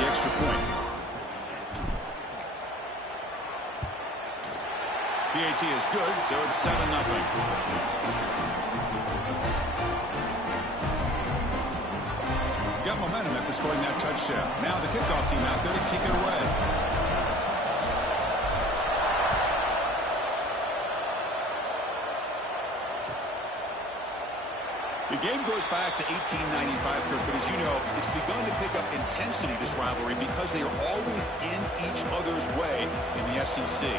the extra point. PAT is good, so it's 7-0. Got momentum after scoring that touchdown. Now the kickoff team out there to kick it away. The game goes back to 1895, Kirk, but as you know, it's begun to pick up intensity, this rivalry, because they are always in each other's way in the SEC.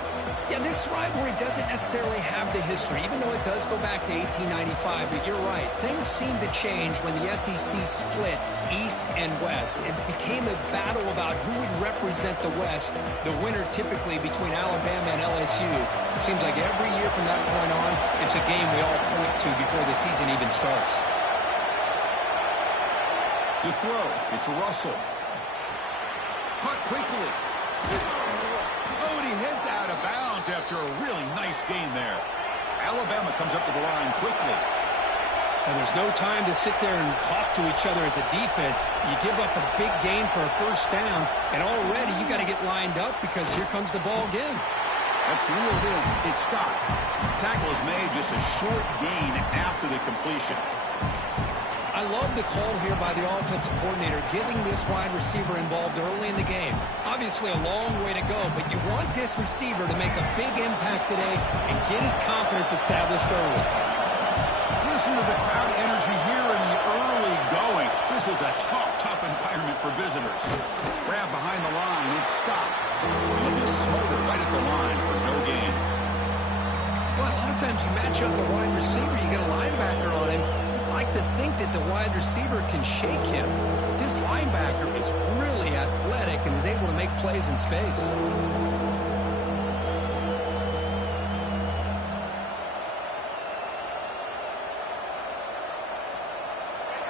Yeah, this rivalry doesn't necessarily have the history, even though it does go back to 1895, but you're right. Things seem to change when the SEC split East and West. It became a battle about who would represent the West, the winner typically between Alabama and LSU. It seems like every year from that point on, it's a game we all point to before the season even starts. To throw, it's Russell. Caught quickly. Oh, and he heads out of bounds after a really nice gain there. Alabama comes up to the line quickly. And there's no time to sit there and talk to each other as a defense. You give up a big gain for a first down, and already you got to get lined up because here comes the ball again. That's reeled in. It's Scott. Tackle is made, just a short gain after the completion. I love the call here by the offensive coordinator, getting this wide receiver involved early in the game. Obviously a long way to go, but you want this receiver to make a big impact today and get his confidence established early. Listen to the crowd energy here in the early going. This is a tough environment for visitors. Grab behind the line, it's Scott. He'll be smothered right at the line for no gain. Well, a lot of times you match up a wide receiver, you get a linebacker on him. You'd like to think that the wide receiver can shake him. But this linebacker is really athletic and is able to make plays in space.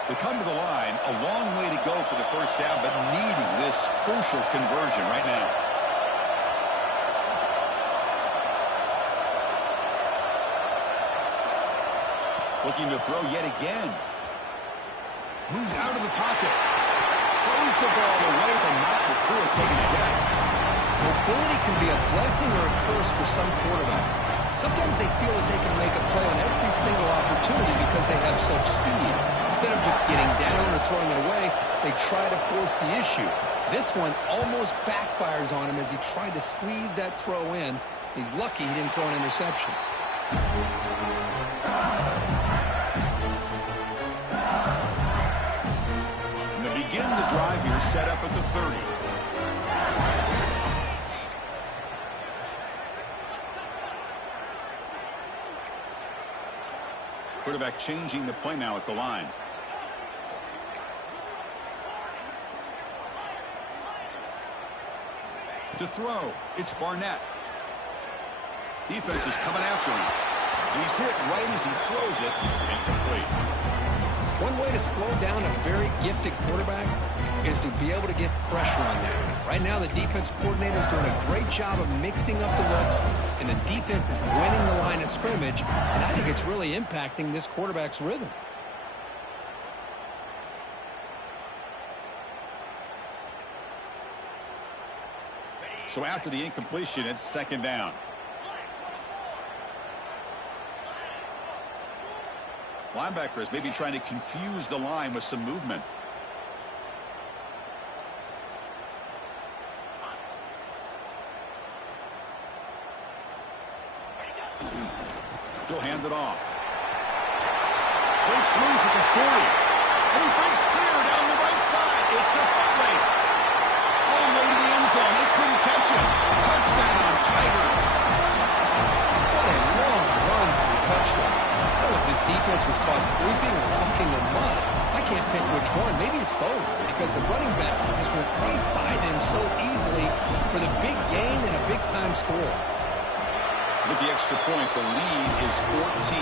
They come to the line, a long way to go for the first down, but needing this crucial conversion right now. Looking to throw yet again. Moves out of the pocket. Throws the ball away, but not before taking a hit. Mobility can be a blessing or a curse for some quarterbacks. Sometimes they feel that they can make a play on every single opportunity because they have such speed. Instead of just getting down or throwing it away, they try to force the issue. This one almost backfires on him as he tried to squeeze that throw in. He's lucky he didn't throw an interception. And they begin the drive here, set up at the 30. Quarterback changing the play now at the line. To throw, it's Barnett. Defense is coming after him. And he's hit right as he throws it. Incomplete. One way to slow down a very gifted quarterback is to be able to get pressure on him. Right now, the defense coordinator is doing a great job of mixing up the looks, and the defense is winning the line of scrimmage, and I think it's really impacting this quarterback's rhythm. So after the incompletion, it's second down. Linebackers maybe trying to confuse the line with some movement. He'll hand it off. Breaks loose at the 40. And he breaks clear down the right side. It's a foot race. All the way to the end zone. They couldn't catch him. Touchdown, Tigers. What a long run for the touchdown. I don't know if this defense was caught sleeping or walking in mud. I can't pick which one. Maybe it's both, because the running back just went right by them so easily for the big gain and a big-time score. With the extra point, the lead is 14.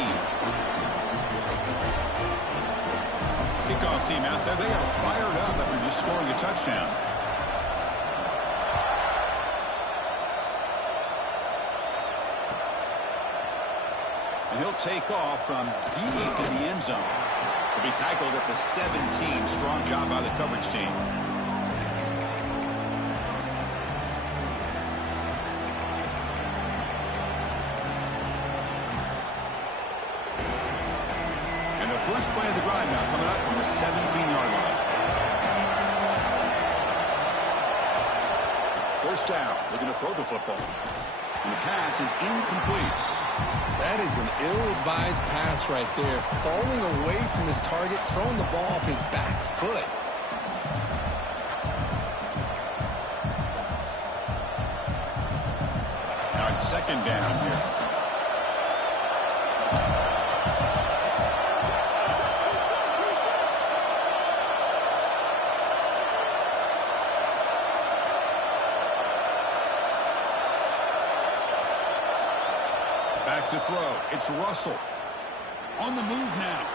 Kickoff team out there. They are fired up after just scoring a touchdown. And he'll take off from deep in the end zone. He'll be tackled at the 17. Strong job by the coverage team. First play of the drive now coming up from the 17-yard line. First down. Looking to throw the football. And the pass is incomplete. That is an ill-advised pass right there. Falling away from his target, throwing the ball off his back foot. Now it's second down here. Back to throw. It's Russell. On the move now.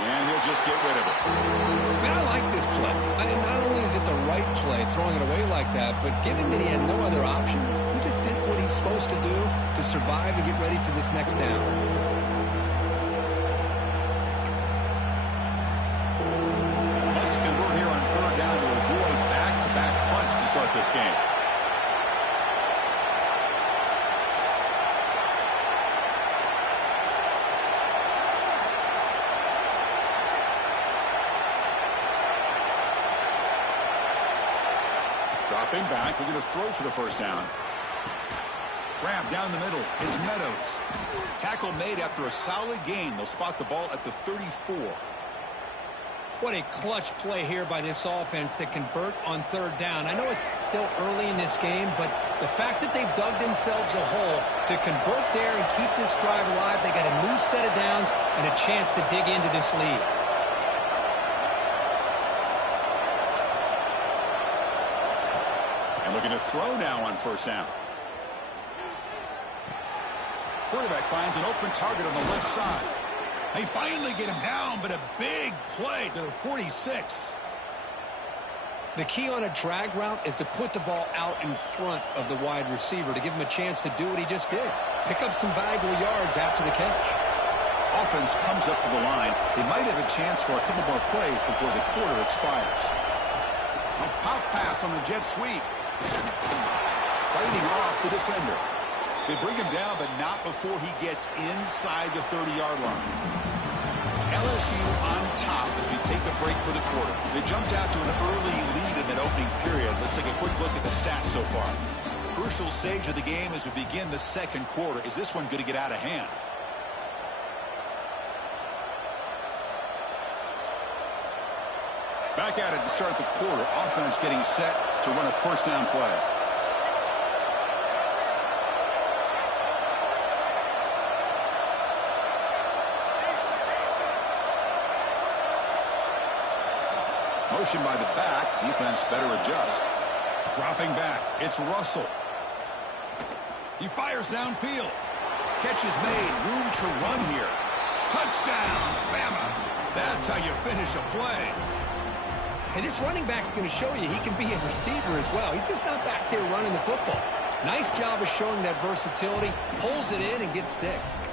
And he'll just get rid of it. Man, I like this play. Not only is it the right play, throwing it away like that, but given that he had no other option, he just did what he's supposed to do to survive and get ready for this next down. Must convert here on third down to avoid back-to-back punts to start this game. Dropping back, we're going to throw for the first down. Grab down the middle. It's Meadows. Tackle made after a solid gain. They'll spot the ball at the 34. What a clutch play here by this offense to convert on third down. I know it's still early in this game, but the fact that they've dug themselves a hole to convert there and keep this drive alive, they got a new set of downs and a chance to dig into this lead. Looking to throw now on first down. Quarterback finds an open target on the left side. They finally get him down, but a big play to the 46. The key on a drag route is to put the ball out in front of the wide receiver to give him a chance to do what he just did. Pick up some valuable yards after the catch. Offense comes up to the line. They might have a chance for a couple more plays before the quarter expires. A pop pass on the jet sweep. Fighting off the defender. They bring him down, but not before he gets inside the 30-yard line. It's LSU on top as we take a break for the quarter. They jumped out to an early lead in that opening period. Let's take a quick look at the stats so far. Crucial stage of the game as we begin the second quarter. Is this one going to get out of hand? Back at it to start the quarter. Offense getting set to run a first down play. Motion by the back. Defense better adjust. Dropping back. It's Russell. He fires downfield. Catch is made. Room to run here. Touchdown, Bama. That's how you finish a play. And this running back's going to show you he can be a receiver as well. He's just not back there running the football. Nice job of showing that versatility. Pulls it in and gets 6.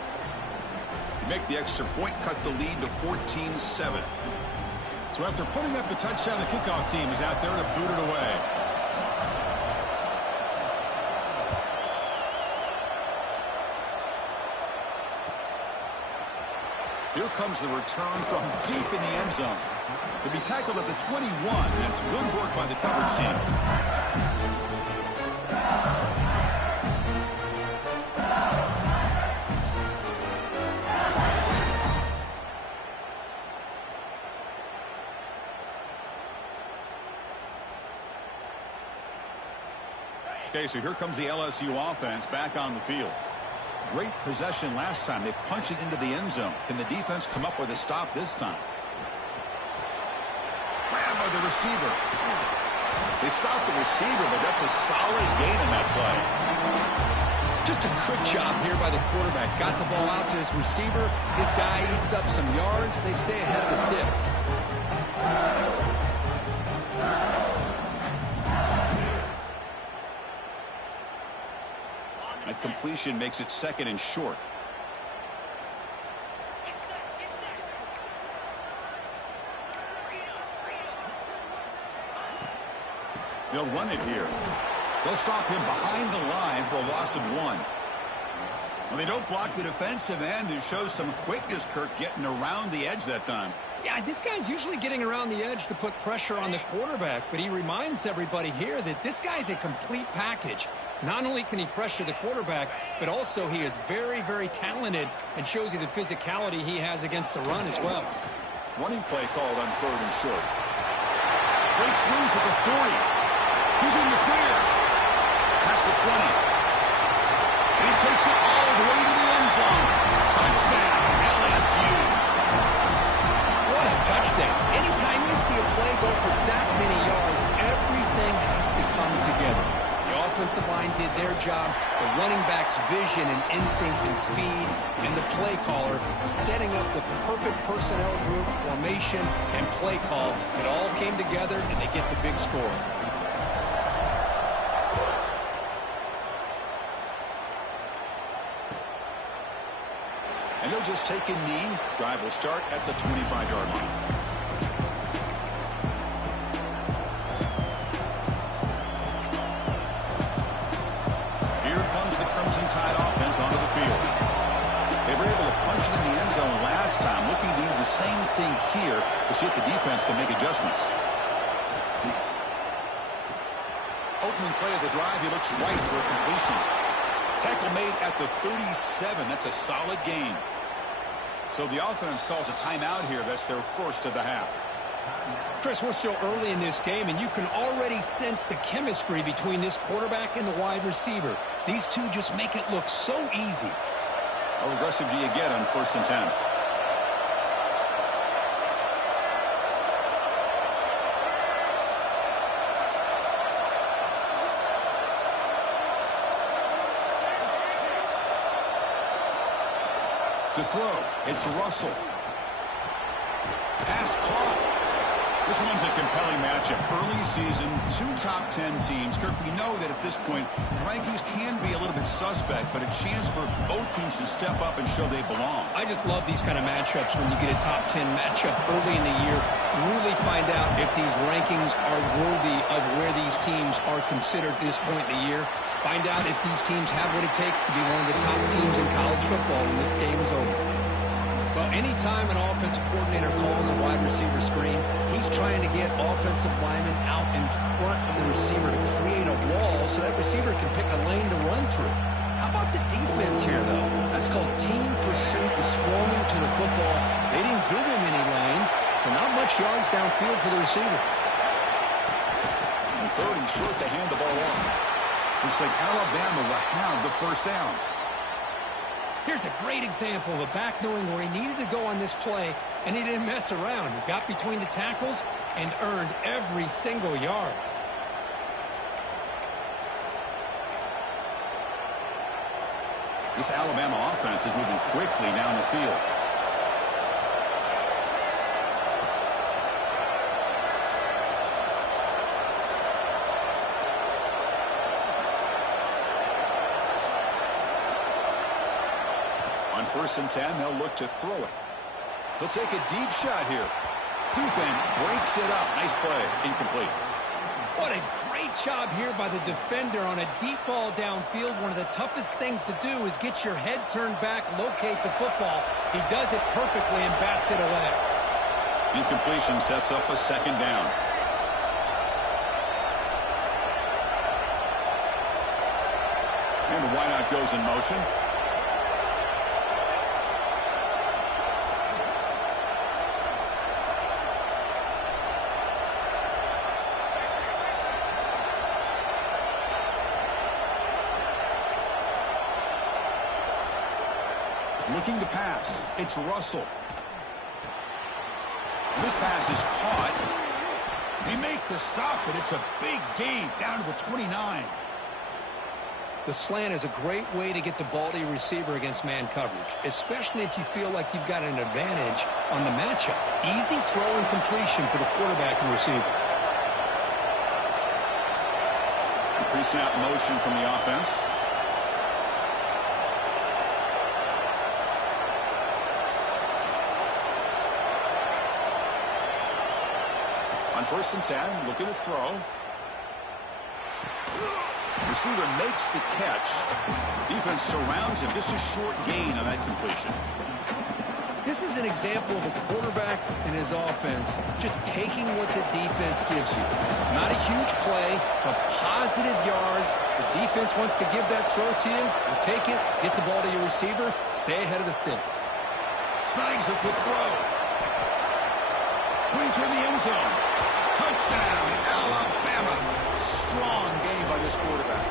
Make the extra point, cut the lead to 14-7. So after putting up a touchdown, the kickoff team is out there to boot it away. Here comes the return from deep in the end zone. He'll be tackled at the 21. That's good work by the coverage team. Okay, so here comes the LSU offense back on the field. Great possession last time. They punch it into the end zone. Can the defense come up with a stop this time? Grabbed by the receiver. They stopped the receiver, but that's a solid gain in that play. Just a quick job here by the quarterback. Got the ball out to his receiver. His guy eats up some yards. They stay ahead of the sticks. A completion makes it second and short. They'll run it here. They'll stop him behind the line for a loss of 1. Well, they don't block the defensive end and show some quickness, Kirk, getting around the edge that time. Yeah, this guy's usually getting around the edge to put pressure on the quarterback, but he reminds everybody here that this guy's a complete package. Not only can he pressure the quarterback, but also he is very, very talented and shows you the physicality he has against the run as well. Running play called on 3rd and short. Breaks loose at the 40. He's in the clear. Past the 20. And he takes it all the way to the end zone. Touchdown, LSU. What a touchdown. Anytime you see a play go for that many yards, everything has to come together. The offensive line did their job, the running back's vision and instincts and speed, and the play caller setting up the perfect personnel group, formation, and play call. It all came together, and they get the big score. And he'll just take a knee. Drive will start at the 25-yard line. Here comes the Crimson Tide offense onto the field. They were able to punch it in the end zone last time, looking to do the same thing here to see if the defense can make adjustments. Opening play of the drive, he looks right for a completion. Tackle made at the 37. That's a solid gain. So the offense calls a timeout here. That's their first of the half. Chris, we're still early in this game, and you can already sense the chemistry between this quarterback and the wide receiver. These two just make it look so easy. How aggressive do you get on 1st and 10? To throw, it's Russell. Pass caught. This one's a compelling matchup. Early season, 2 top 10 teams. Kirk, we know that at this point, the rankings can be a little bit suspect, but a chance for both teams to step up and show they belong. I just love these kind of matchups when you get a top 10 matchup early in the year. Really find out if these rankings are worthy of where these teams are considered at this point in the year. Find out if these teams have what it takes to be one of the top teams in college football when this game is over. Well, anytime an offensive coordinator calls a wide receiver screen, he's trying to get offensive linemen out in front of the receiver to create a wall so that receiver can pick a lane to run through. How about the defense here, though? That's called team pursuit and swarming to the football. They didn't give him any lanes, so not much yards downfield for the receiver. And 3rd and short, they hand the ball off. Looks like Alabama will have the first down. Here's a great example of a back knowing where he needed to go on this play, and he didn't mess around. He got between the tackles and earned every single yard. This Alabama offense is moving quickly down the field. On 1st and 10, they'll look to throw it. They'll take a deep shot here. Defense breaks it up. Nice play. Incomplete. What a great job here by the defender on a deep ball downfield. One of the toughest things to do is get your head turned back, locate the football. He does it perfectly and bats it away. Incompletion sets up a 2nd down. And the wideout goes in motion. Looking to pass. It's Russell. This pass is caught. They make the stop, but it's a big gain down to the 29. The slant is a great way to get the ball to your receiver against man coverage, especially if you feel like you've got an advantage on the matchup. Easy throw and completion for the quarterback and receiver. The pre-snap motion from the offense. On 1st and 10, looking to throw. Receiver makes the catch. Defense surrounds him. Just a short gain on that completion. This is an example of a quarterback and his offense just taking what the defense gives you. Not a huge play, but positive yards. The defense wants to give that throw to you. You take it, get the ball to your receiver, stay ahead of the sticks. Slangs a quick throw. Pointer in the end zone. Touchdown, Alabama. Strong game by this quarterback.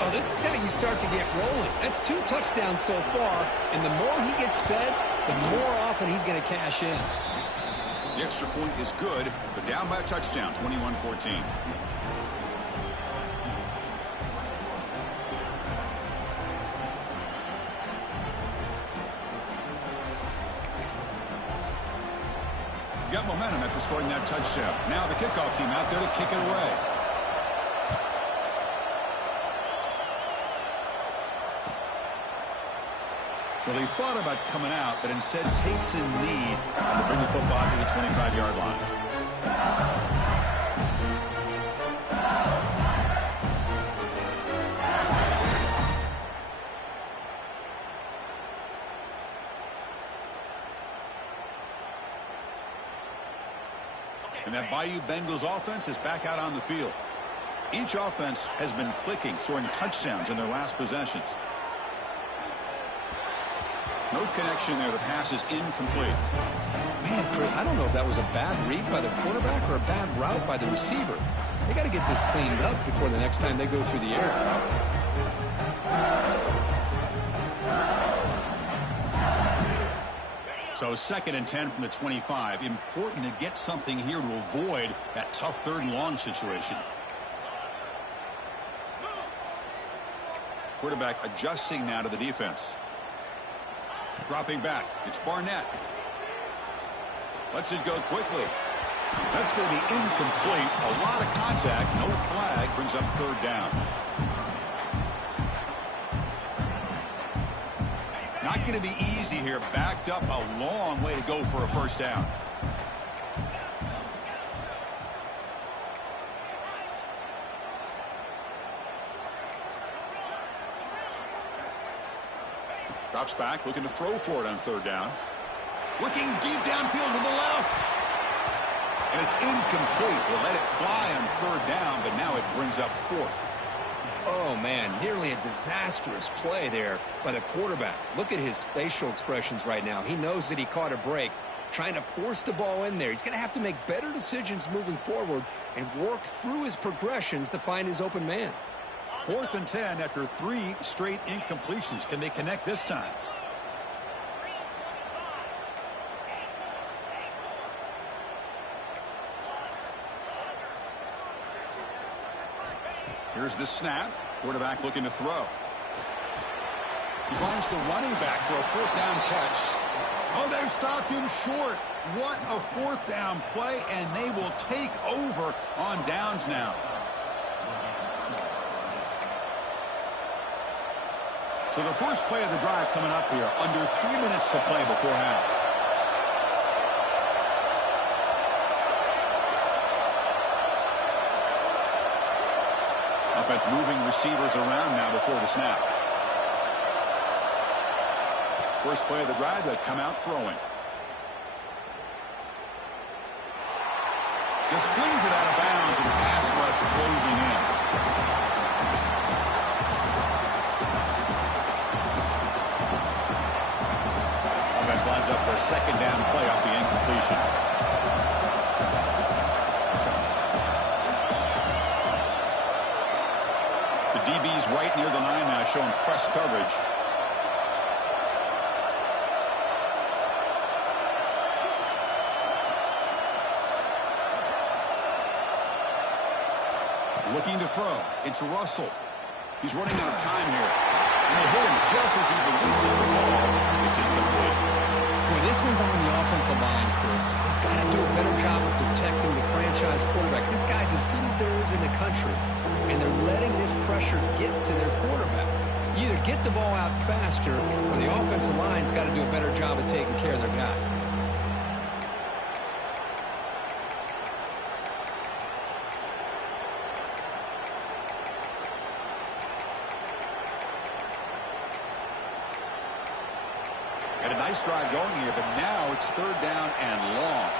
Oh, this is how you start to get rolling. That's 2 touchdowns so far, and the more he gets fed, the more often he's going to cash in. The extra point is good, but down by a touchdown, 21-14. Got momentum after scoring that touchdown. Now the kickoff team out there to kick it away. Well, he thought about coming out, but instead takes a knee to bring the football to the 25-yard line. And that Bayou Bengals offense is back out on the field. Each offense has been clicking, scoring touchdowns in their last possessions. No connection there. The pass is incomplete. Man, Chris, I don't know if that was a bad read by the quarterback or a bad route by the receiver. They got to get this cleaned up before the next time they go through the air. So 2nd and 10 from the 25. Important to get something here to avoid that tough 3rd and long situation. Quarterback adjusting now to the defense. Dropping back. It's Barnett. Lets it go quickly. That's going to be incomplete. A lot of contact. No flag. Brings up 3rd down. Not going to be easy here. Backed up a long way to go for a 1st down. Drops back, looking to throw for it on 3rd down. Looking deep downfield to the left. And it's incomplete. They let it fly on 3rd down, but now it brings up 4th. Oh, man, nearly a disastrous play there by the quarterback. Look at his facial expressions right now. He knows that he caught a break, trying to force the ball in there. He's going to have to make better decisions moving forward and work through his progressions to find his open man. 4th and 10 after 3 straight incompletions. Can they connect this time? Here's the snap. Quarterback looking to throw. He finds the running back for a 4th down catch. Oh, they've stopped him short. What a 4th down play, and they will take over on downs now. So the first play of the drive coming up here. Under 3 minutes to play before half. Offense moving receivers around now before the snap. First play of the drive, they come out throwing. Just flings it out of bounds, and the pass rush closing in. Offense lines up for a 2nd down play off the incompletion. DB's right near the line now, showing press coverage. Looking to throw. It's Russell. He's running out of time here. And they hit him just as he releases the ball. It's incomplete. Boy, this one's on the offensive line, Chris. They've got to do a better job of protecting the franchise quarterback. This guy's as good as there is in the country. And they're letting this pressure get to their quarterback. You either get the ball out faster, or the offensive line's got to do a better job of taking care of their guy. Nice drive going here, but now it's third down and long.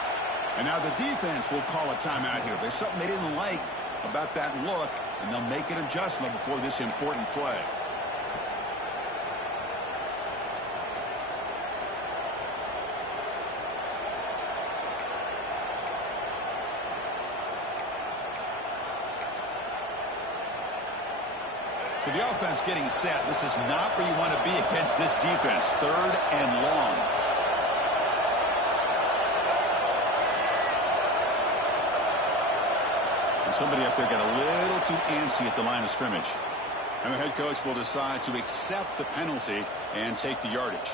And now the defense will call a timeout here. There's something they didn't like about that look, and they'll make an adjustment before this important play. So the offense getting set. This is not where you want to be against this defense. Third and long. And somebody up there got a little too antsy at the line of scrimmage. And the head coach will decide to accept the penalty and take the yardage.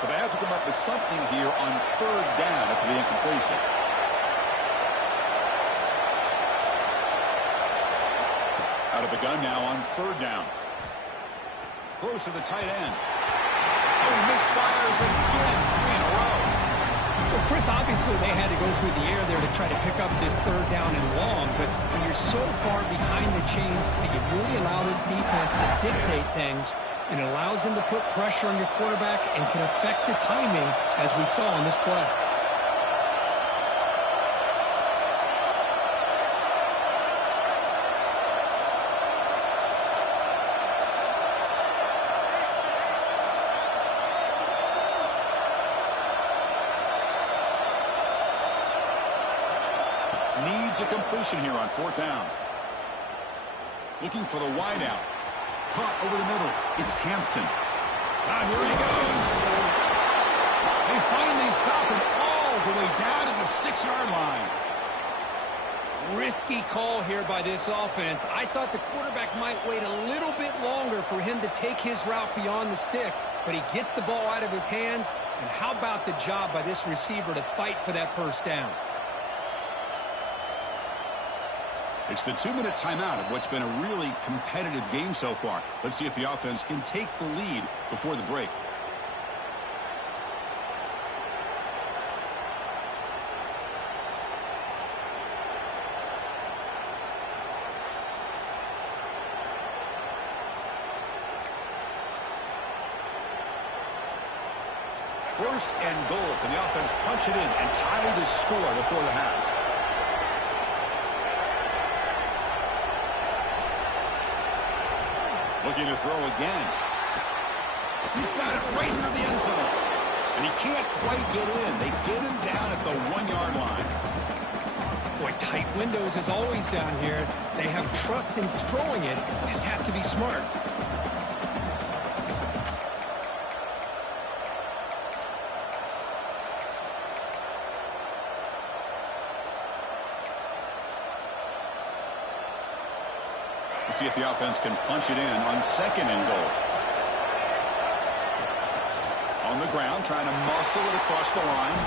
So they have to come up with something here on third down after the incompletion. Out of the gun now on third down. Close to the tight end. Oh, he misfires again. 3 in a row. Well, Chris, obviously they had to go through the air there to try to pick up this third down and long, but when you're so far behind the chains, you really allow this defense to dictate things, and it allows them to put pressure on your quarterback and can affect the timing, as we saw on this play. Needs a completion here on fourth down. Looking for the wideout. Caught over the middle. It's Hampton. Ah, here he goes. They finally stop him all the way down to the 6-yard line. Risky call here by this offense. I thought the quarterback might wait a little bit longer for him to take his route beyond the sticks, but he gets the ball out of his hands. And how about the job by this receiver to fight for that first down? It's the 2-minute timeout of what's been a really competitive game so far. Let's see if the offense can take the lead before the break. First and goal. Can the offense punch it in and tie the score before the half? Looking to throw again. He's got it right near the end zone. And he can't quite get in. They get him down at the 1-yard line. Boy, tight windows is always down here. They have trust in throwing it. Just have to be smart. See if the offense can punch it in on second and goal. On the ground, trying to muscle it across the line.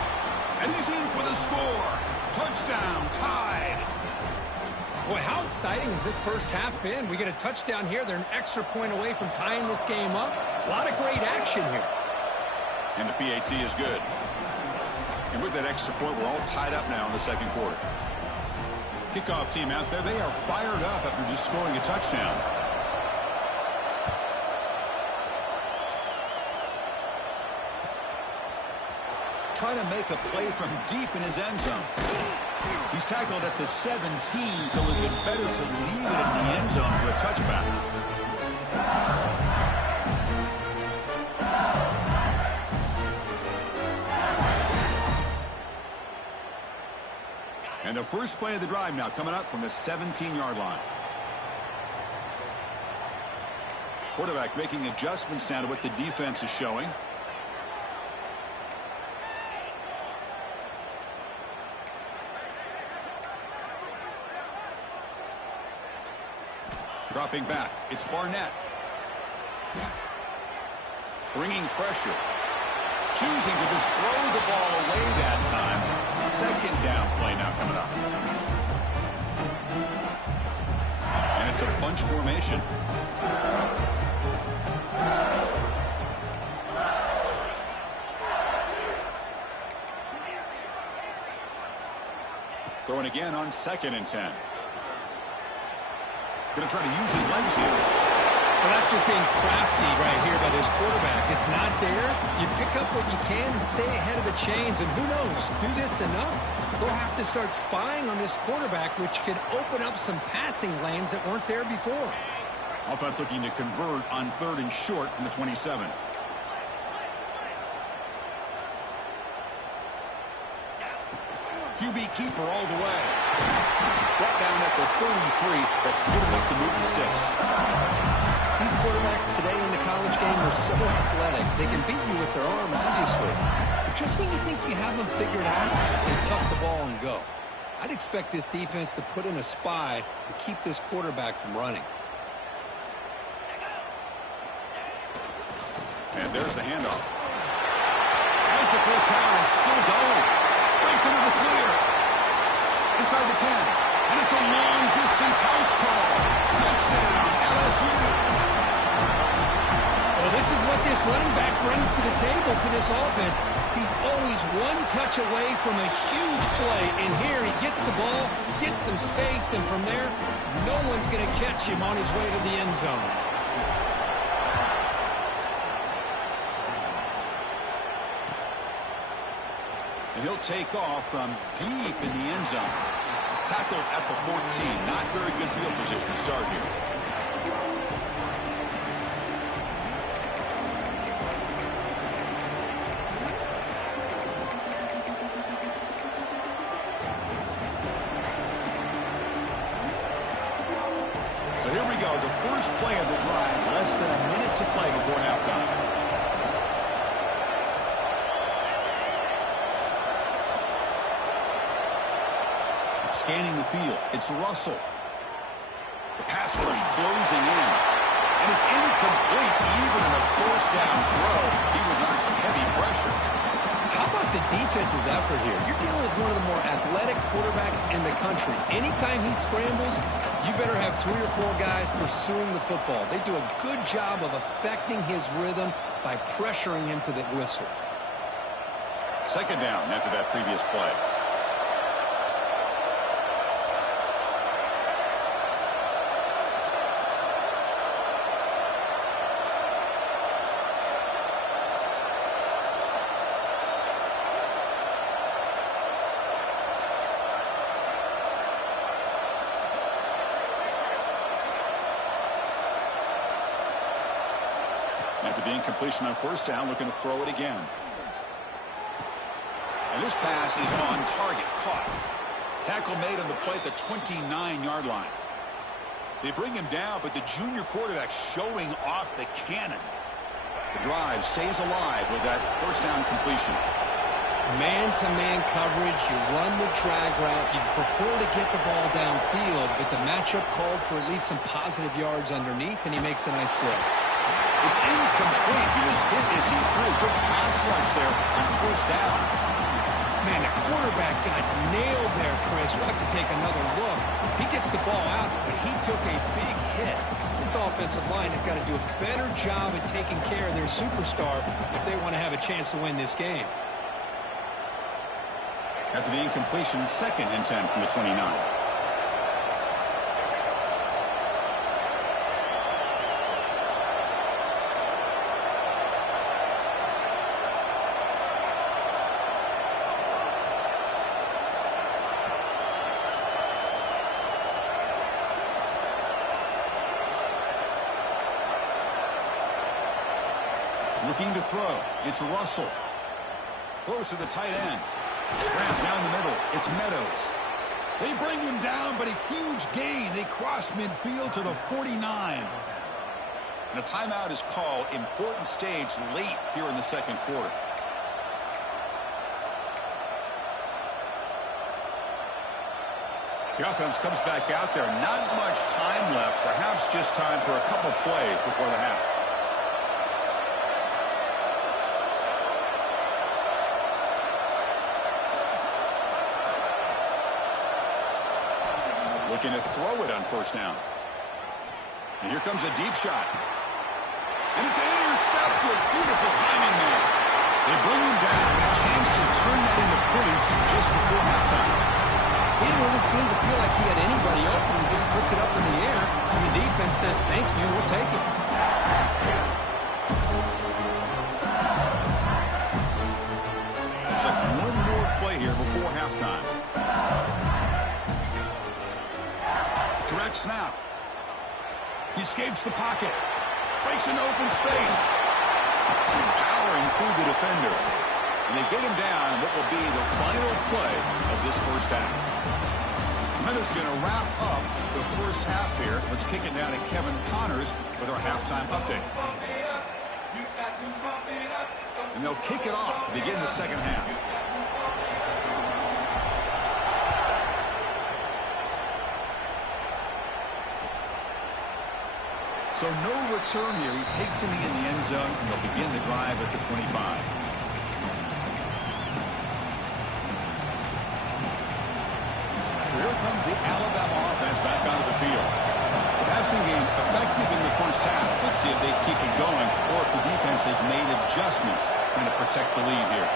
And he's in for the score. Touchdown, tied. Boy, how exciting has this first half been? We get a touchdown here. They're an extra point away from tying this game up. A lot of great action here. And the PAT is good. And with that extra point, we're all tied up now in the second quarter. Kickoff team out there, they are fired up after just scoring a touchdown. Trying to make a play from deep in his end zone. He's tackled at the 17, so it would be better to leave it in the end zone for a touchback. And the first play of the drive now coming up from the 17-yard line. Quarterback making adjustments now to what the defense is showing. Dropping back. It's Barnett. Bringing pressure. Choosing to just throw the ball away that time. Second down play now coming up. And it's a bunch formation. Throwing again on 2nd and 10. Going to try to use his legs here. Well, that's just being crafty right here by this quarterback. It's not there. You pick up what you can and stay ahead of the chains. And who knows, do this enough, they'll have to start spying on this quarterback, which could open up some passing lanes that weren't there before. Offense looking to convert on 3rd and short from the 27. QB keeper all the way. Brought down at the 33. That's good enough to move the sticks. These quarterbacks today in the college game are so athletic. They can beat you with their arm, obviously. Just when you think you have them figured out, they tuck the ball and go. I'd expect this defense to put in a spy to keep this quarterback from running. And there's the handoff. As the first down is still going. Breaks into the clear. Inside the 10. And it's a long-distance house call. Touchdown, LSU. Well, this is what this running back brings to the table for this offense. He's always one touch away from a huge play. And here he gets the ball, gets some space, and from there, no one's going to catch him on his way to the end zone. And he'll take off from deep in the end zone. Tackled at the 14. Not very good field position to start here. So here we go. The first play of the drive. Less than a minute to play before halftime. Scanning the field. It's Russell. The pass rush closing in. And it's incomplete even in a forced down throw. He was under some heavy pressure. How about the defense's effort here? You're dealing with one of the more athletic quarterbacks in the country. Anytime he scrambles, you better have 3 or 4 guys pursuing the football. They do a good job of affecting his rhythm by pressuring him to the whistle. Second down after that previous play. After the incompletion on first down, looking to throw it again. And this pass is on target, caught. Tackle made on the play at the 29-yard line. They bring him down, but the junior quarterback showing off the cannon. The drive stays alive with that first down completion. Man-to-man coverage, you run the drag route. You prefer to get the ball downfield, but the matchup called for at least some positive yards underneath, and he makes a nice throw. It's incomplete. He was hit as he threw. Good pass rush there on first down. Man, the quarterback got nailed there, Chris. We'll have to take another look. He gets the ball out, but he took a big hit. This offensive line has got to do a better job at taking care of their superstar if they want to have a chance to win this game. After the incompletion, 2nd and 10 from the 29. Looking to throw. It's Russell. Throws to the tight end. Wrap down the middle. It's Meadows. They bring him down, but a huge gain. They cross midfield to the 49. And a timeout is called. Important stage late here in the second quarter. The offense comes back out there. Not much time left. Perhaps just time for a couple plays before the half. Looking to throw it on first down. And here comes a deep shot. And it's intercepted. Beautiful timing there. They bring him down. A chance to turn that into points just before halftime. He didn't really seem to feel like he had anybody open. He just puts it up in the air, and the defense says, thank you, we'll take it. Looks like one more play here before halftime. Direct snap. He escapes the pocket. Breaks into open space. Powering through the defender. And they get him down in what will be the final play of this first half. Minutes going to wrap up the first half here. Let's kick it down to Kevin Connors with our halftime update. And they'll kick it off to begin the second half. So no return here. He takes it in the end zone, and they'll begin the drive at the 25. Here comes the Alabama offense back onto the field. The passing game effective in the first half. Let's see if they keep it going or if the defense has made adjustments trying to protect the lead here.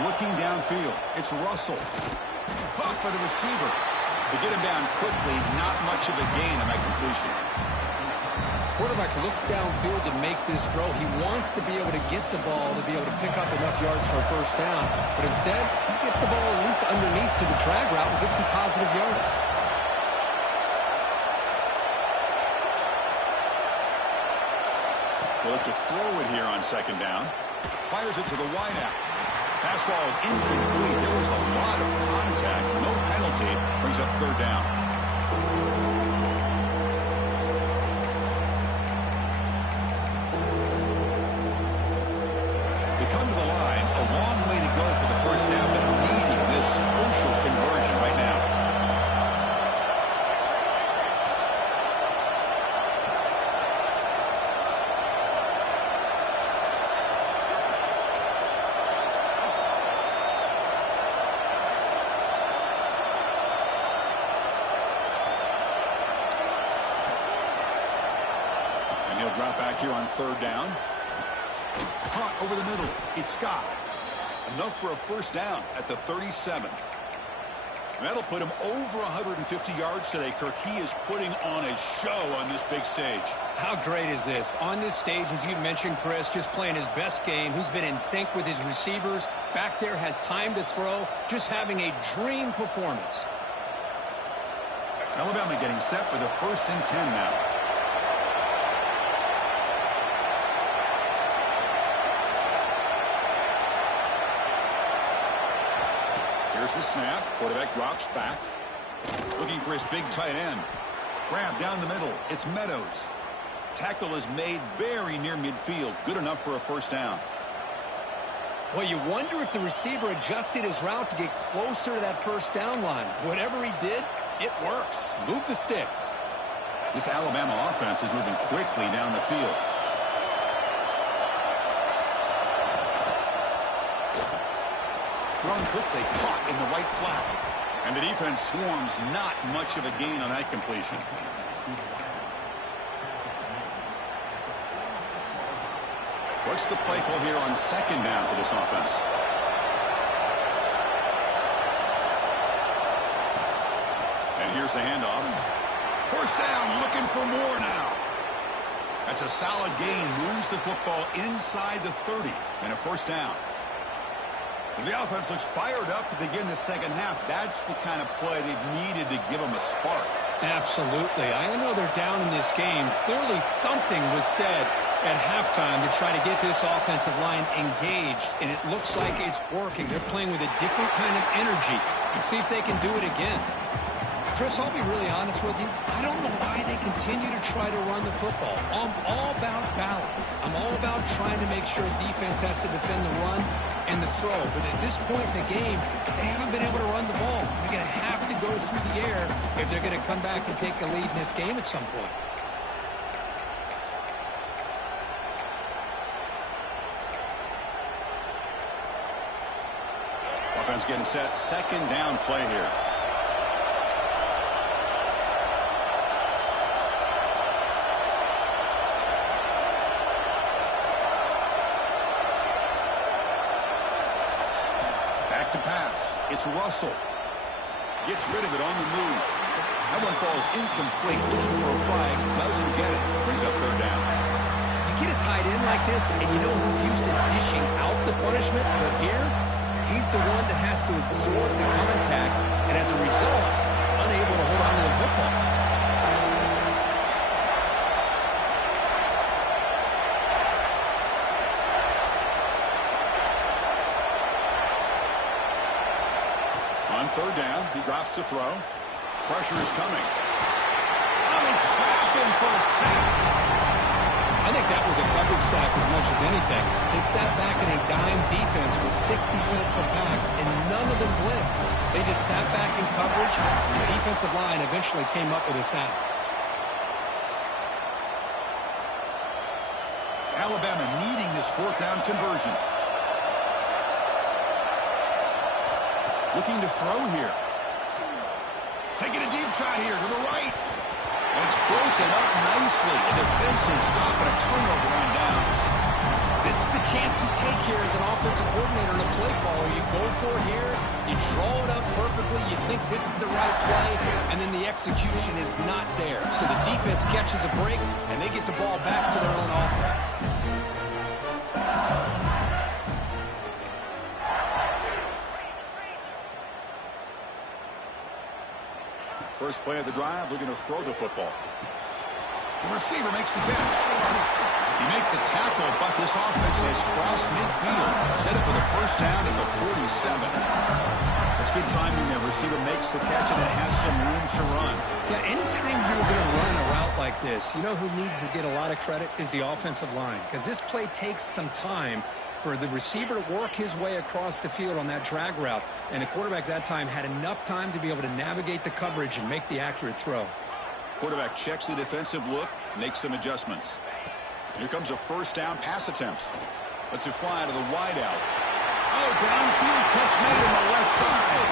Looking downfield. It's Russell. Caught by the receiver. They get him down quickly. Not much of a gain on that completion. Quarterback looks downfield to make this throw. He wants to be able to get the ball to be able to pick up enough yards for a first down. But instead, he gets the ball at least underneath to the drag route and gets some positive yards. They look to throw it here on second down. Fires it to the wideout. Pass ball is incomplete. There was a lot of contact. No penalty. Brings up third down. They come to the line. A long way to go for the first down, but needing this crucial conversion right now. He'll drop back here on third down. Caught over the middle. It's Scott. Enough for a first down at the 37. That'll put him over 150 yards today, Kirk. He is putting on a show on this big stage. How great is this? On this stage, as you mentioned, Chris, just playing his best game. He's been in sync with his receivers. Back there, has time to throw. Just having a dream performance. Alabama getting set with a 1st and 10 now. Here's the snap. Quarterback drops back. Looking for his big tight end. Grab down the middle. It's Meadows. Tackle is made very near midfield. Good enough for a first down. Well, you wonder if the receiver adjusted his route to get closer to that first down line. Whatever he did, it works. Move the sticks. This Alabama offense is moving quickly down the field. Thrown quickly, caught in the right flat. And the defense swarms. Not much of a gain on that completion. What's the play call here on second down for this offense? And here's the handoff. First down, looking for more now. That's a solid gain. Moves the football inside the 30 and a first down. The offense looks fired up to begin the second half. That's the kind of play they've needed to give them a spark. Absolutely. I know they're down in this game. Clearly something was said at halftime to try to get this offensive line engaged, and it looks like it's working. They're playing with a different kind of energy. Let's see if they can do it again. Chris, I'll be really honest with you. I don't know why they continue to try to run the football. I'm all about balance. I'm all about trying to make sure defense has to defend the run and the throw. But at this point in the game, they haven't been able to run the ball. They're going to have to go through the air if they're going to come back and take a lead in this game at some point. Offense getting set. Second down play here. To pass. It's Russell. Gets rid of it on the move. That one falls incomplete. Looking for a flag. Doesn't get it. Brings up third down. You get a tight end like this, and you know who's used to dishing out the punishment, but here, he's the one that has to absorb the contact, and as a result, he's unable to hold on to the football. On third down, he drops to throw. Pressure is coming. Oh, they trap him for a sack. I think that was a coverage sack as much as anything. They sat back in a dime defense with 6 defensive backs, and none of them blitzed. They just sat back in coverage. The defensive line eventually came up with a sack. Alabama needing this fourth down conversion. Looking to throw here. Taking a deep shot here to the right. And it's broken up nicely. A defensive stop and a turnover on downs. This is the chance you take here as an offensive coordinator and a play caller. You go for it here. You draw it up perfectly. You think this is the right play. And then the execution is not there. So the defense catches a break, and they get the ball back to their own offense. First play of the drive, looking to throw the football. The receiver makes the catch. He make the tackle, but this offense has crossed midfield. Set up with a first down at the 47. That's good timing there. Receiver makes the catch, and it has some room to run. Yeah, anytime you're going to run a route like this, you know who needs to get a lot of credit is the offensive line. Because this play takes some time for the receiver to work his way across the field on that drag route. And the quarterback that time had enough time to be able to navigate the coverage and make the accurate throw. Quarterback checks the defensive look, makes some adjustments. Here comes a first down pass attempt. Lets it fly to the wideout. Oh, downfield catch made on the left side.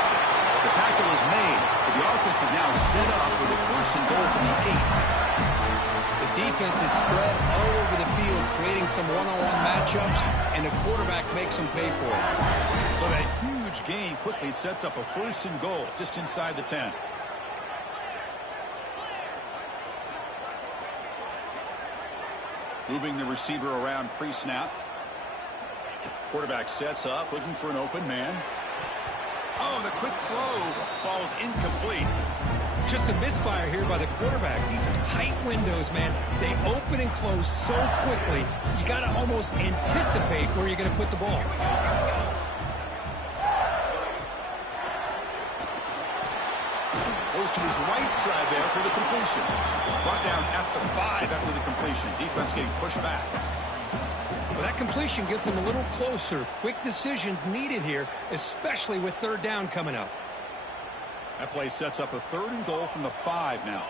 The tackle is made, but the offense is now set up with a first and goal from the 8. The defense is spread all over the field, creating some one-on-one matchups, and the quarterback makes them pay for it. So that huge gain quickly sets up a first and goal just inside the 10. Moving the receiver around pre-snap. Quarterback sets up, looking for an open man. Oh, the quick throw falls incomplete. Just a misfire here by the quarterback. These are tight windows, man. They open and close so quickly, you got to almost anticipate where you're going to put the ball. Goes to his right side there for the completion. Brought down at the 5 after the completion. Defense getting pushed back. Well, that completion gets him a little closer. Quick decisions needed here, especially with third down coming up. That play sets up a third and goal from the 5 now.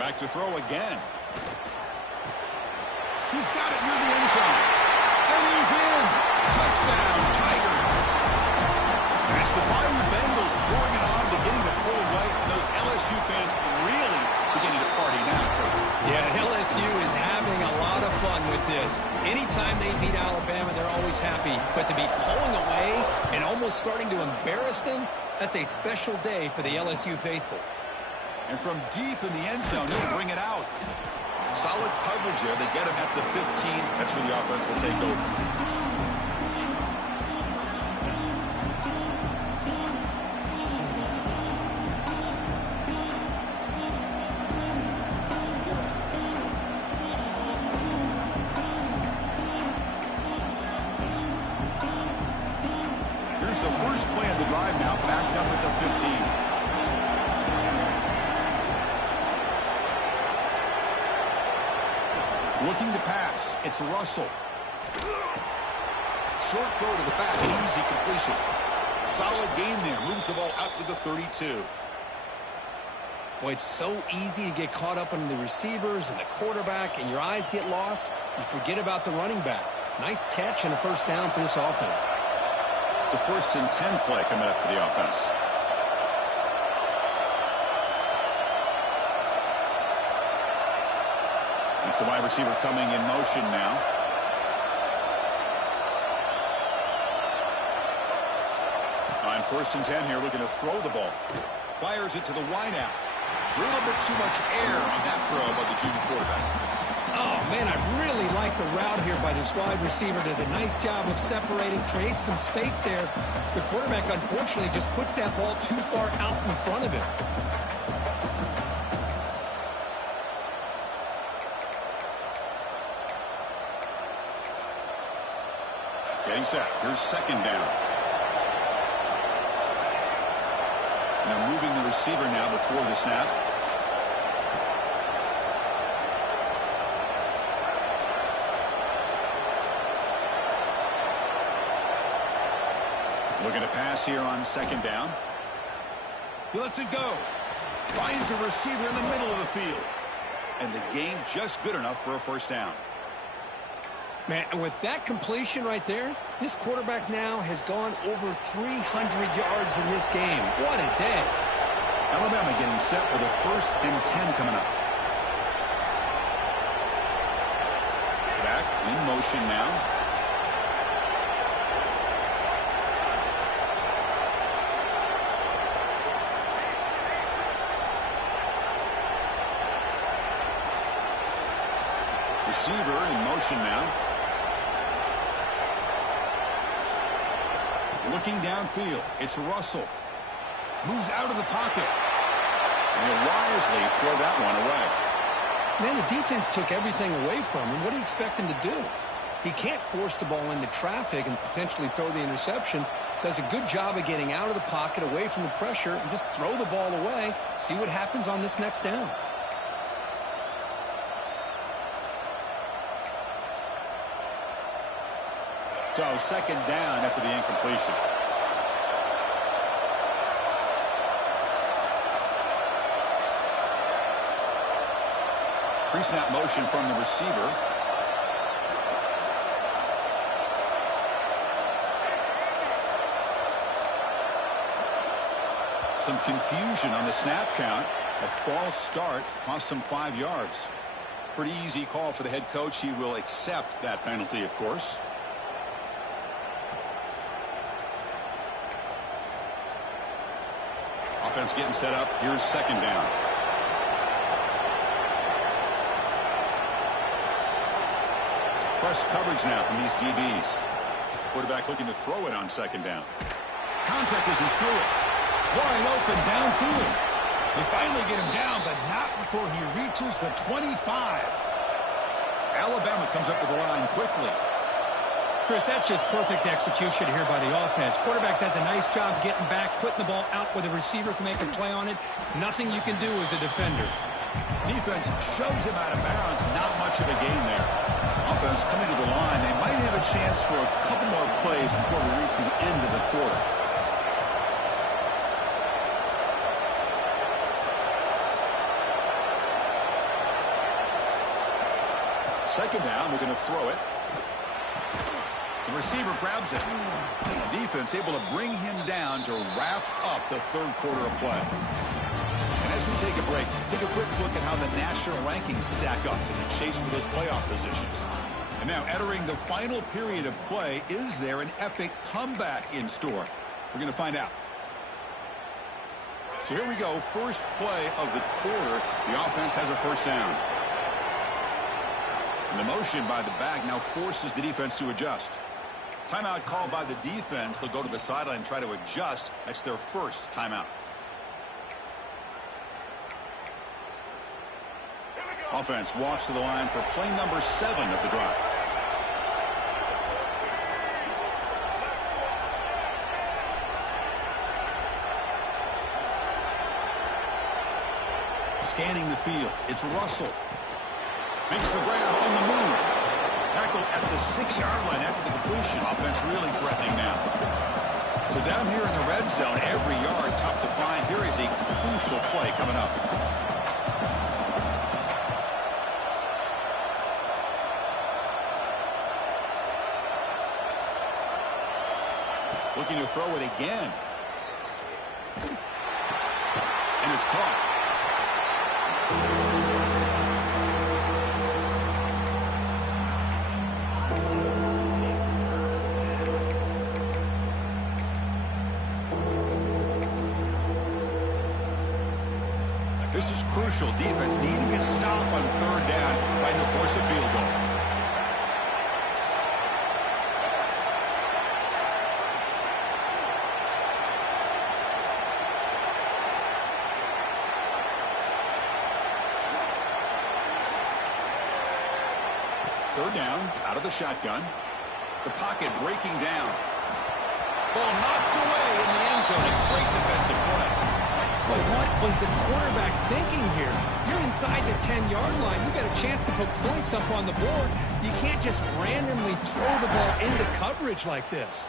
Back to throw again. He's got it near the end zone. And he's in. Touchdown, Tigers. That's the Bayou Bengals pouring it on, beginning to pull away, and those LSU fans really beginning to party now. Yeah, LSU is having a lot of fun with this. Anytime they beat Alabama, they're always happy. But to be pulling away and almost starting to embarrass them, that's a special day for the LSU faithful. And from deep in the end zone, he'll bring it out. Solid coverage there. They get him at the 15. That's where the offense will take over. Here's the first play of the drive now, backed up at the 15. Looking to pass. It's Russell. Short throw to the back. Easy completion. Solid gain there. Moves the ball out to the 32. Boy, it's so easy to get caught up in the receivers and the quarterback, and your eyes get lost. You forget about the running back. Nice catch and a first down for this offense. It's a first and 10 play coming up for the offense. It's the wide receiver coming in motion now. First and 10 here, looking to throw the ball. Fires it to the wideout. A little bit too much air on that throw by the junior quarterback. Oh, man, I really like the route here by this wide receiver. Does a nice job of separating, creates some space there. The quarterback, unfortunately, just puts that ball too far out in front of him. Getting set. Here's second down. Now moving the receiver now before the snap. Looking to pass here on second down. He lets it go. Finds a receiver in the middle of the field. And the game just good enough for a first down. Man, and with that completion right there, this quarterback now has gone over 300 yards in this game. What a day. Alabama getting set for the 1st and 10 coming up. Back in motion now. Receiver in motion now. Looking downfield. It's Russell. Moves out of the pocket. And he'll wisely throw that one away. Man, the defense took everything away from him. What do you expect him to do? He can't force the ball into traffic and potentially throw the interception. Does a good job of getting out of the pocket, away from the pressure, and just throw the ball away. See what happens on this next down. So second down after the incompletion. Pre-snap motion from the receiver. Some confusion on the snap count. A false start cost him 5 yards. Pretty easy call for the head coach. He will accept that penalty, of course. Offense getting set up. Here's second down. It's press coverage now from these DBs. Quarterback looking to throw it on second down. Contact as he threw it. Wide open downfield. They finally get him down, but not before he reaches the 25. Alabama comes up with the line quickly. Chris, that's just perfect execution here by the offense. Quarterback does a nice job getting back, putting the ball out where the receiver can make a play on it. Nothing you can do as a defender. Defense shoves him out of bounds. Not much of a gain there. Offense coming to the line. They might have a chance for a couple more plays before we reach the end of the quarter. Second down, we're going to throw it. The receiver grabs it. The defense able to bring him down to wrap up the third quarter of play. And as we take a break, take a quick look at how the national rankings stack up in the chase for those playoff positions. And now entering the final period of play, is there an epic comeback in store? We're going to find out. So here we go, first play of the quarter. The offense has a first down. And the motion by the back now forces the defense to adjust. Timeout called by the defense. They'll go to the sideline and try to adjust. That's their first timeout. Offense walks to the line for play number 7 of the drive. Scanning the field. It's Russell. Makes the grab on the move. Tackled at the 6-yard line after the completion. Offense really threatening now. So down here in the red zone, every yard tough to find. Here is a crucial play coming up. Looking to throw it again. And it's caught. This is crucial. Defense needing a stop on third down, trying to force a field goal. Third down, out of the shotgun. The pocket breaking down. Ball knocked away in the end zone. A great defensive play. Boy, what was the quarterback thinking here? You're inside the 10-yard line. You got a chance to put points up on the board. You can't just randomly throw the ball into coverage like this.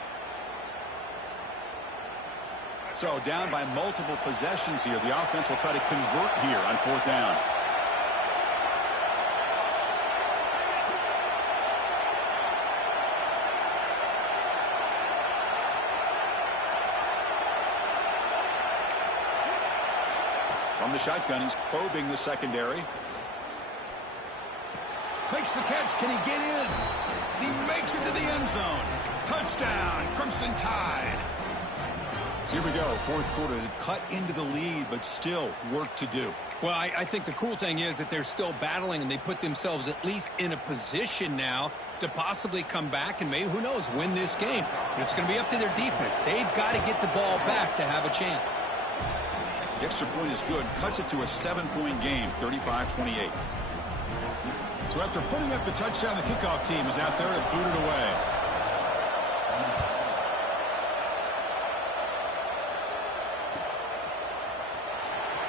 So down by multiple possessions here. The offense will try to convert here on fourth down. From the shotgun, he's probing the secondary. Makes the catch. Can he get in? He makes it to the end zone. Touchdown, Crimson Tide. So here we go, fourth quarter. They've cut into the lead, but still work to do. Well, I think the cool thing is that they're still battling, and they put themselves at least in a position now to possibly come back and maybe, who knows, win this game. But it's going to be up to their defense. They've got to get the ball back to have a chance. The extra point is good. Cuts it to a 7-point game, 35-28. So after putting up the touchdown, the kickoff team is out there to boot it away.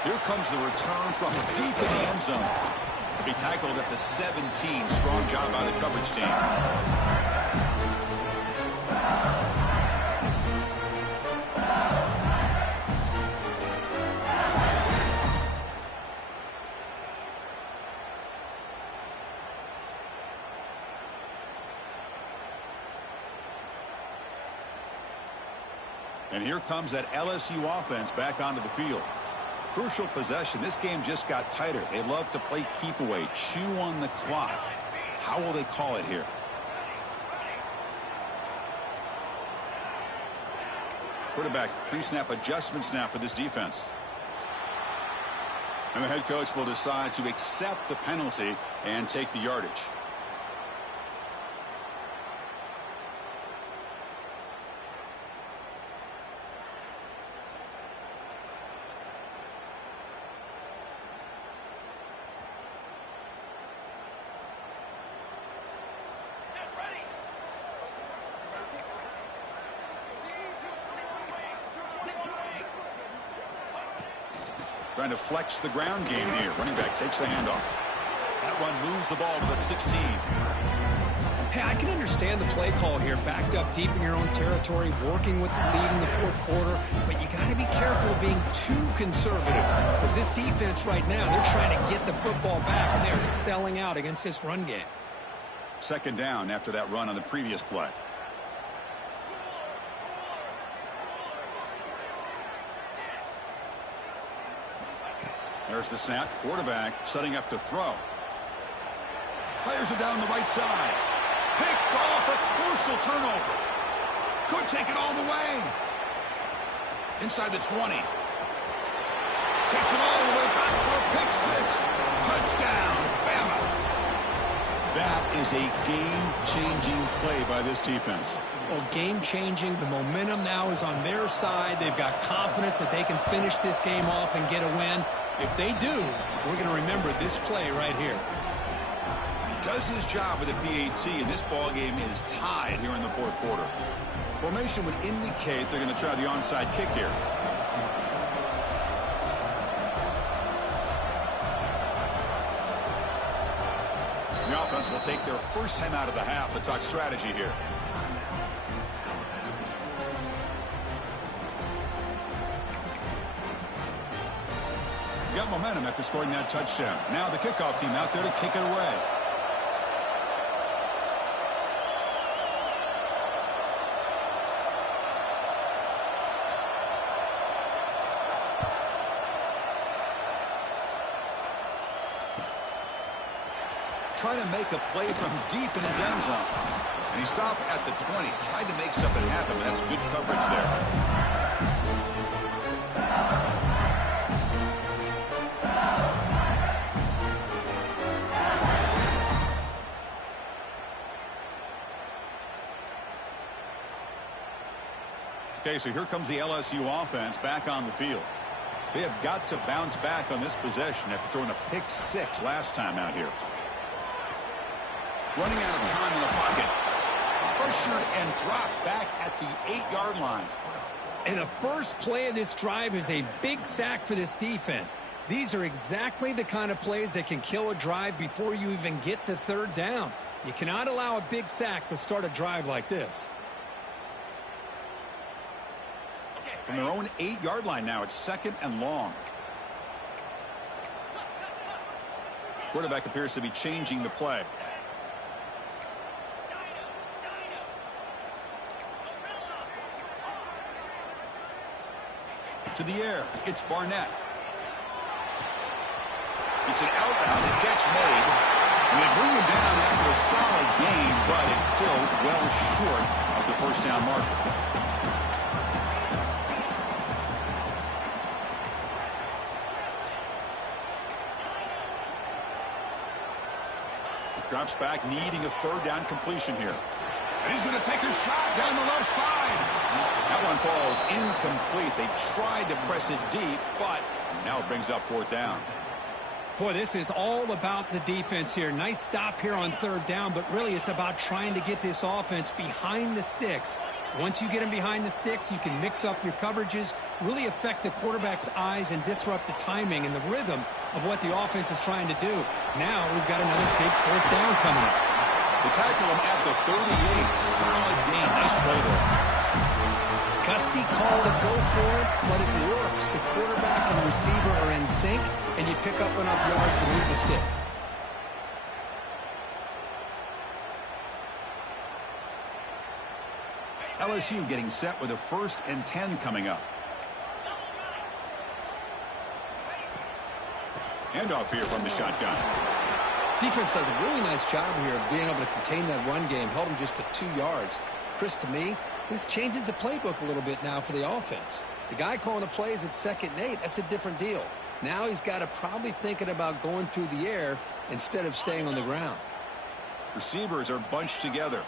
Here comes the return from deep in the end zone. He'll be tackled at the 17. Strong job by the coverage team. And here comes that LSU offense back onto the field. Crucial possession. This game just got tighter. They love to play keep away, chew on the clock. How will they call it here? Quarterback pre-snap adjustments now for this defense. And the head coach will decide to accept the penalty and take the yardage. Trying to flex the ground game here. Running back takes the handoff. That one moves the ball to the 16. Hey, I can understand the play call here. Backed up deep in your own territory, working with the lead in the fourth quarter. But you got to be careful of being too conservative. Because this defense right now, they're trying to get the football back, and they're selling out against this run game. Second down after that run on the previous play. There's the snap. Quarterback setting up to throw. Players are down the right side. Picked off, a crucial turnover. Could take it all the way. Inside the 20. Takes it all the way back for a pick six. Touchdown, Bama. That is a game-changing play by this defense. Well, game-changing. The momentum now is on their side. They've got confidence that they can finish this game off and get a win. If they do, we're going to remember this play right here. He does his job with a PAT, and this ball game is tied here in the fourth quarter. Formation would indicate they're going to try the onside kick here. The offense will take their first time out of the half to talk strategy here. Got momentum after scoring that touchdown. Now the kickoff team out there to kick it away. Trying to make a play from deep in his end zone. And he stopped at the 20. Tried to make something happen, but that's good coverage there. Okay, so here comes the LSU offense back on the field. They have got to bounce back on this possession after throwing a pick 6 last time out here. Running out of time in the pocket. Pressured and dropped back at the 8-yard line. And the first play of this drive is a big sack for this defense. These are exactly the kind of plays that can kill a drive before you even get to third down. You cannot allow a big sack to start a drive like this. From their own 8-yard line now, it's 2nd and long. Quarterback appears to be changing the play. To the air, it's Barnett. It's an outbound, the catch made. And they bring him down after a solid gain, but it's still well short of the first down marker. Drops back, needing a third down completion here. And he's going to take a shot down the left side. That one falls incomplete. They tried to press it deep, but now it brings up 4th down. Boy, this is all about the defense here. Nice stop here on third down, but really it's about trying to get this offense behind the sticks. Once you get them behind the sticks, you can mix up your coverages, really affect the quarterback's eyes and disrupt the timing and the rhythm of what the offense is trying to do. Now we've got another big 4th down coming up. They tackle him at the 38. Solid gain. Nice play there. Gutsy call to go for it, but it works. The quarterback and the receiver are in sync, and you pick up enough yards to move the sticks. LSU getting set with a 1st and 10 coming up. Handoff here from the shotgun. Defense does a really nice job here of being able to contain that run game, held them just to 2 yards. Chris, to me, this changes the playbook a little bit now for the offense. The guy calling the plays at 2nd and 8, that's a different deal. Now he's got to probably thinking about going through the air instead of staying on the ground. Receivers are bunched together.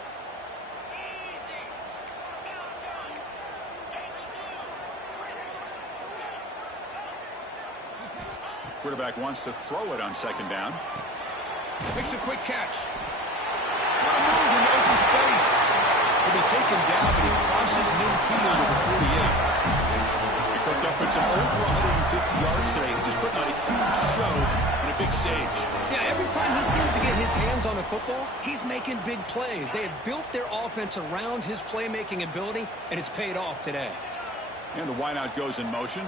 Quarterback wants to throw it on 2nd down. Makes a quick catch. What a move in the open space. He'll be taken down, but he crosses midfield with a 48. He cooked up with some over 150 yards today. He just putting on a huge show on a big stage. Yeah, every time he seems to get his hands on a football, he's making big plays. They have built their offense around his playmaking ability, and it's paid off today. And the wideout goes in motion.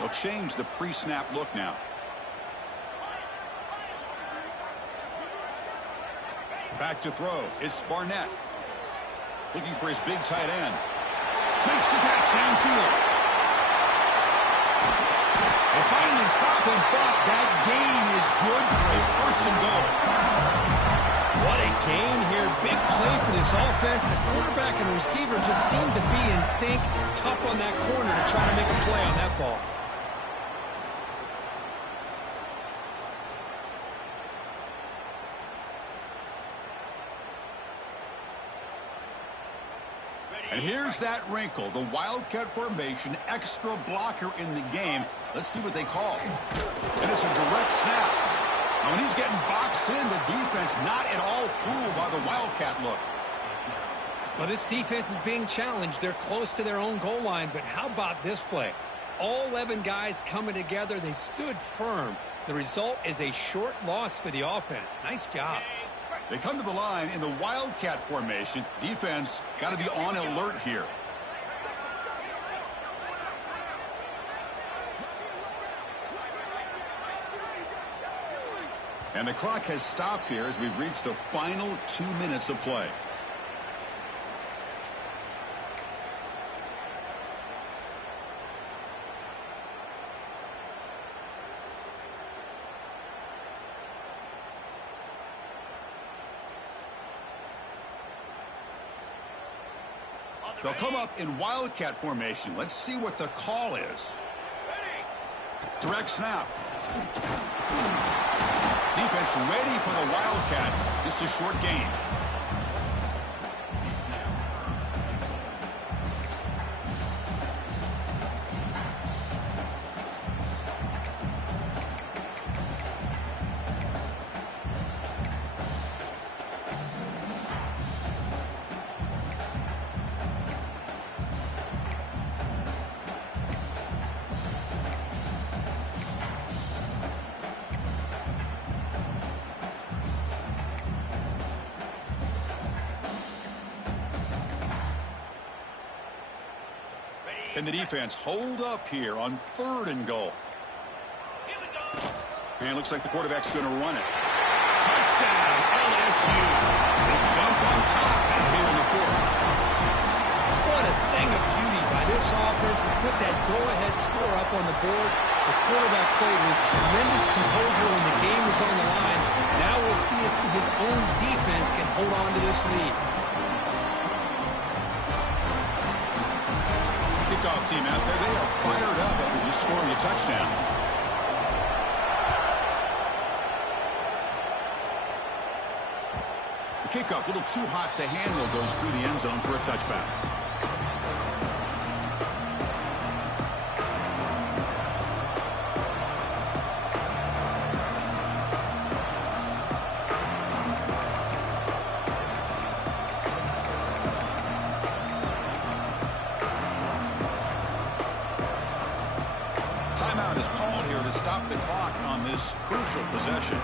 They'll change the pre-snap look now. Back to throw. It's Barnett. Looking for his big tight end. Makes the catch downfield. They finally stop him, but that gain is good for a 1st and goal. What a gain here. Big play for this offense. The quarterback and receiver just seem to be in sync. Tough on that corner to try to make a play on that ball. And here's that wrinkle, the Wildcat formation, extra blocker in the game. Let's see what they call. And it's a direct snap. Now, when he's getting boxed in, the defense not at all fooled by the Wildcat look. Well, this defense is being challenged. They're close to their own goal line, but how about this play? All 11 guys coming together. They stood firm. The result is a short loss for the offense. Nice job. They come to the line in the Wildcat formation. Defense got to be on alert here. And the clock has stopped here as we've reached the final 2 minutes of play. They'll come up in Wildcat formation. Let's see what the call is. Direct snap. Defense ready for the Wildcat. Just a short gain. And the defense hold up here on 3rd and goal. And it looks like the quarterback's going to run it. Touchdown, LSU. They jump on top out here in the 4th. What a thing of beauty by this offense to put that go-ahead score up on the board. The quarterback played with tremendous composure when the game was on the line. Now we'll see if his own defense can hold on to this lead. Kickoff team out there, they are fired up after just scoring a touchdown. The kickoff, a little too hot to handle, goes through the end zone for a touchback. Timeout is called here to stop the clock on this crucial possession.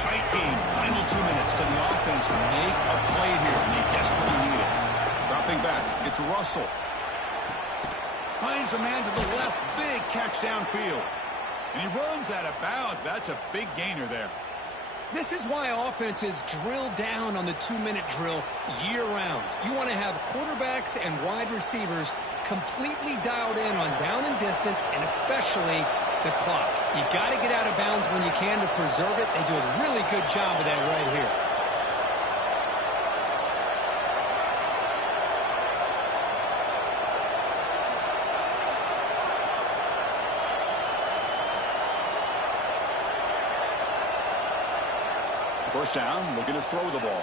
Tight game. Final 2 minutes. Can the offense make a play here? And they desperately need it. Dropping back. It's Russell. Finds a man to the left. Big catch downfield. And he runs out of bounds. That's a big gainer there. This is why offenses drill down on the 2-minute drill year-round. You want to have quarterbacks and wide receivers completely dialed in on down and distance, and especially the clock. You got to get out of bounds when you can to preserve it. They do a really good job of that right here. First down, looking to throw the ball.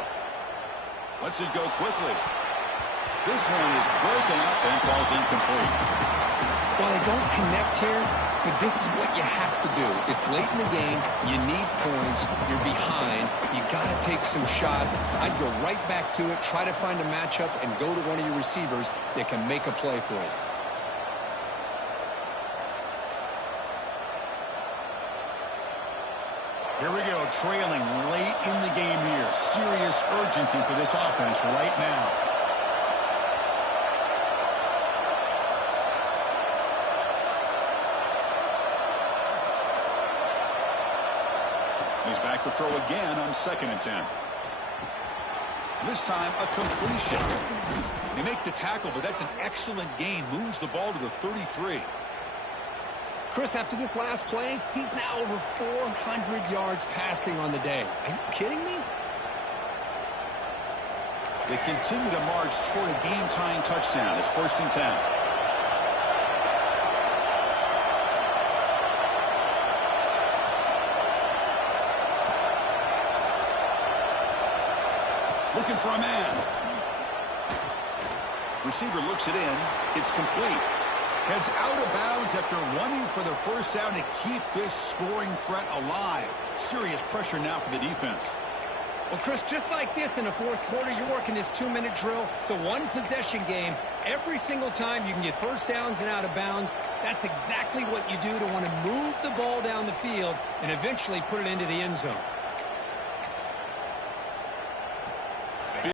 Lets it go quickly. This one is broken up and falls incomplete. Well, they don't connect here, but this is what you have to do. It's late in the game. You need points. You're behind. You got to take some shots. I'd go right back to it, try to find a matchup, and go to one of your receivers that can make a play for you. Here we go, trailing late in the game here. Serious urgency for this offense right now. He's back to throw again on 2nd and 10. This time, a completion. They make the tackle, but that's an excellent gain. Moves the ball to the 33. Chris, after this last play, he's now over 400 yards passing on the day. Are you kidding me? They continue to march toward a game-tying touchdown. It's 1st and 10. Looking for a man. Receiver looks it in. It's complete. Heads out of bounds after running for the first down to keep this scoring threat alive. Serious pressure now for the defense. Well, Chris, just like this in the 4th quarter, you're working this 2-minute drill. It's a one-possession game. Every single time you can get first downs and out of bounds, that's exactly what you do to want to move the ball down the field and eventually put it into the end zone.